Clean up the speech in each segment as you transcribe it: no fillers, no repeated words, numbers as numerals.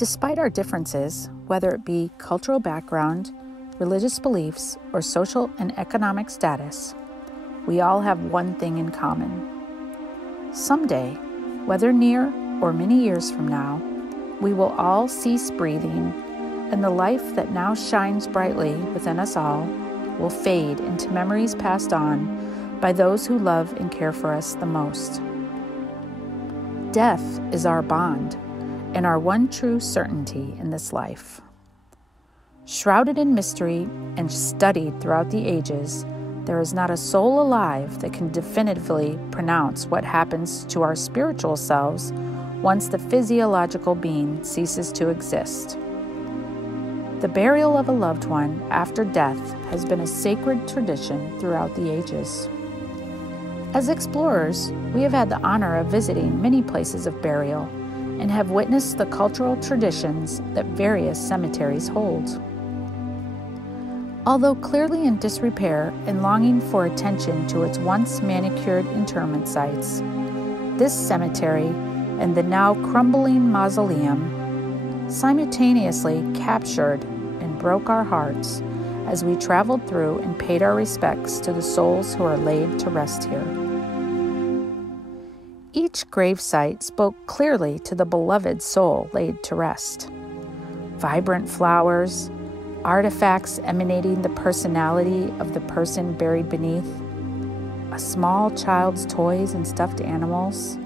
Despite our differences, whether it be cultural background, religious beliefs, or social and economic status, we all have one thing in common. Someday, whether near or many years from now, we will all cease breathing, and the life that now shines brightly within us all will fade into memories passed on by those who love and care for us the most. Death is our bond and our one true certainty in this life. Shrouded in mystery and studied throughout the ages, there is not a soul alive that can definitively pronounce what happens to our spiritual selves once the physiological being ceases to exist. The burial of a loved one after death has been a sacred tradition throughout the ages. As explorers, we have had the honor of visiting many places of burial and have witnessed the cultural traditions that various cemeteries hold. Although clearly in disrepair and longing for attention to its once manicured interment sites, this cemetery and the now crumbling mausoleum simultaneously captured and broke our hearts as we traveled through and paid our respects to the souls who are laid to rest here. Each gravesite spoke clearly to the beloved soul laid to rest. Vibrant flowers, artifacts emanating the personality of the person buried beneath, a small child's toys and stuffed animals.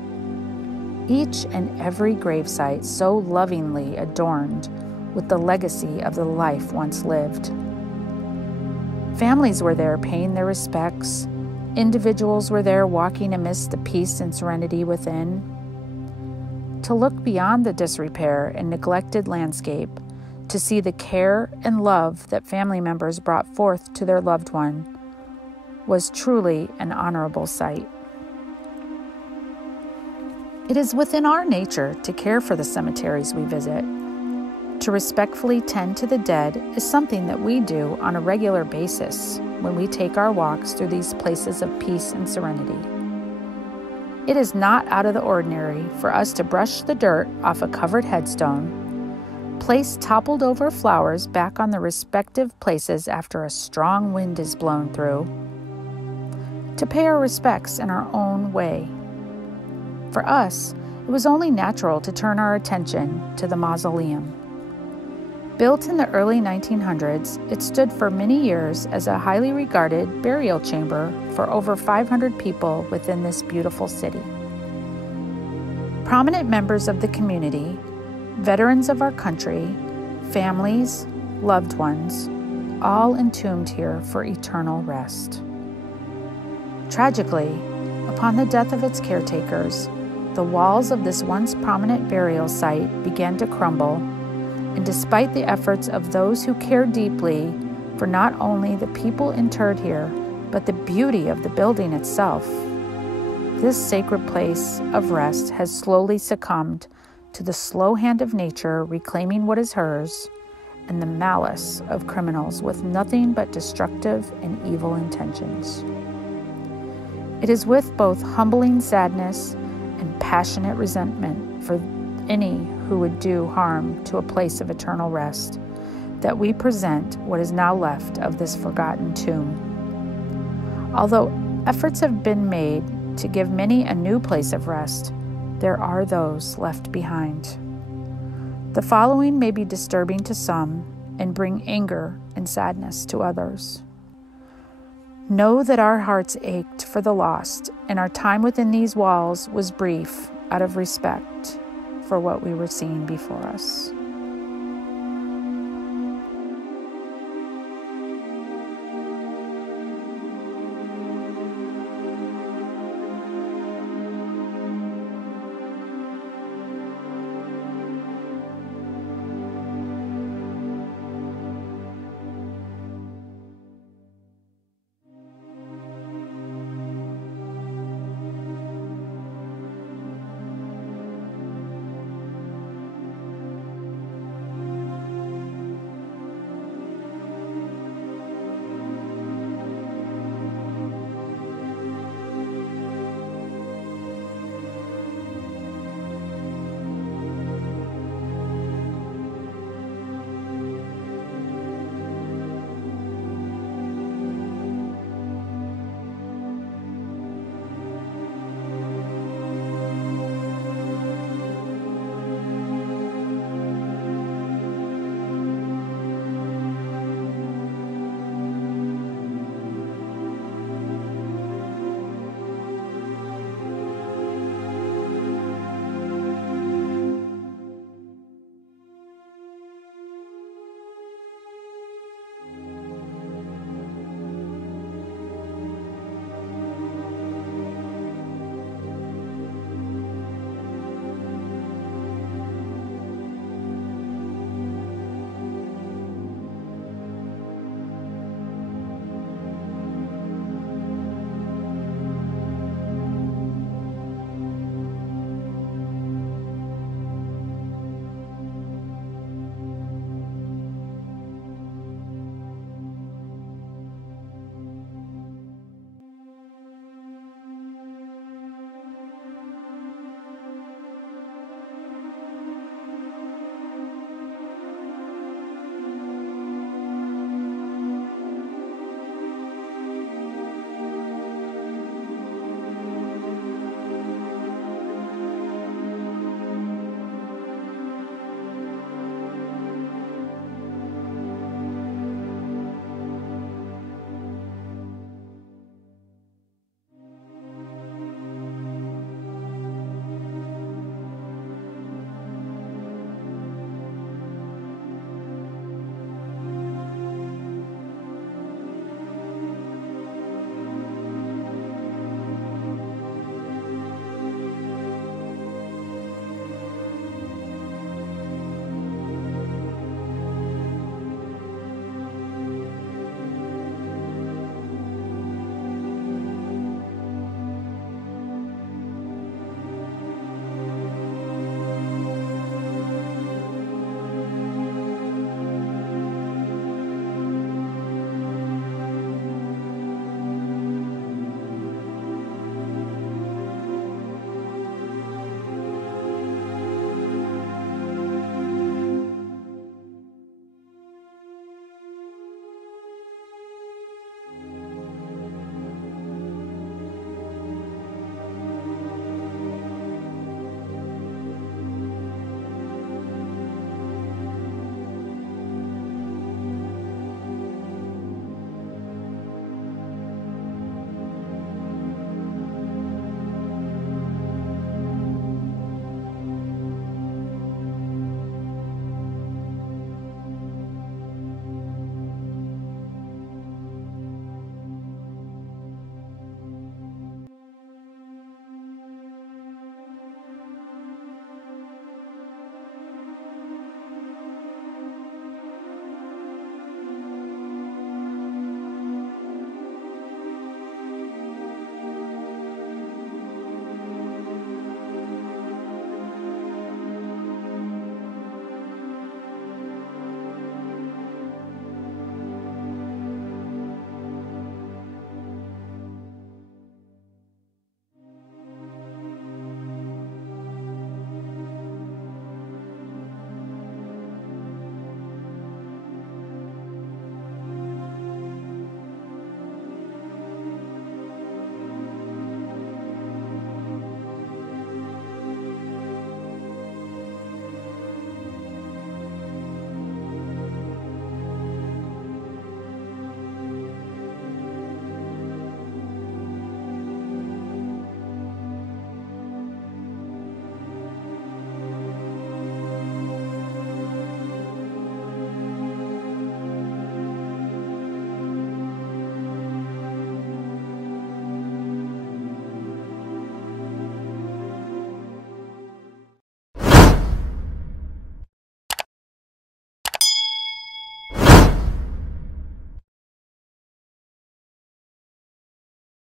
Each and every gravesite so lovingly adorned with the legacy of the life once lived. Families were there paying their respects. Individuals were there walking amidst the peace and serenity within. To look beyond the disrepair and neglected landscape, to see the care and love that family members brought forth to their loved one, was truly an honorable sight. It is within our nature to care for the cemeteries we visit. To respectfully tend to the dead is something that we do on a regular basis when we take our walks through these places of peace and serenity. It is not out of the ordinary for us to brush the dirt off a covered headstone, place toppled over flowers back on the respective places after a strong wind is blown through, to pay our respects in our own way. For us, it was only natural to turn our attention to the mausoleum. Built in the early 1900s, it stood for many years as a highly regarded burial chamber for over 500 people within this beautiful city. Prominent members of the community, veterans of our country, families, loved ones, all entombed here for eternal rest. Tragically, upon the death of its caretakers, the walls of this once prominent burial site began to crumble, and despite the efforts of those who cared deeply for not only the people interred here, but the beauty of the building itself, this sacred place of rest has slowly succumbed to the slow hand of nature reclaiming what is hers and the malice of criminals with nothing but destructive and evil intentions. It is with both humbling sadness and passionate resentment for any who would do harm to a place of eternal rest that we present what is now left of this forgotten tomb. Although efforts have been made to give many a new place of rest, there are those left behind. The following may be disturbing to some and bring anger and sadness to others. Know that our hearts ached for the lost, and our time within these walls was brief out of respect for what we were seeing before us.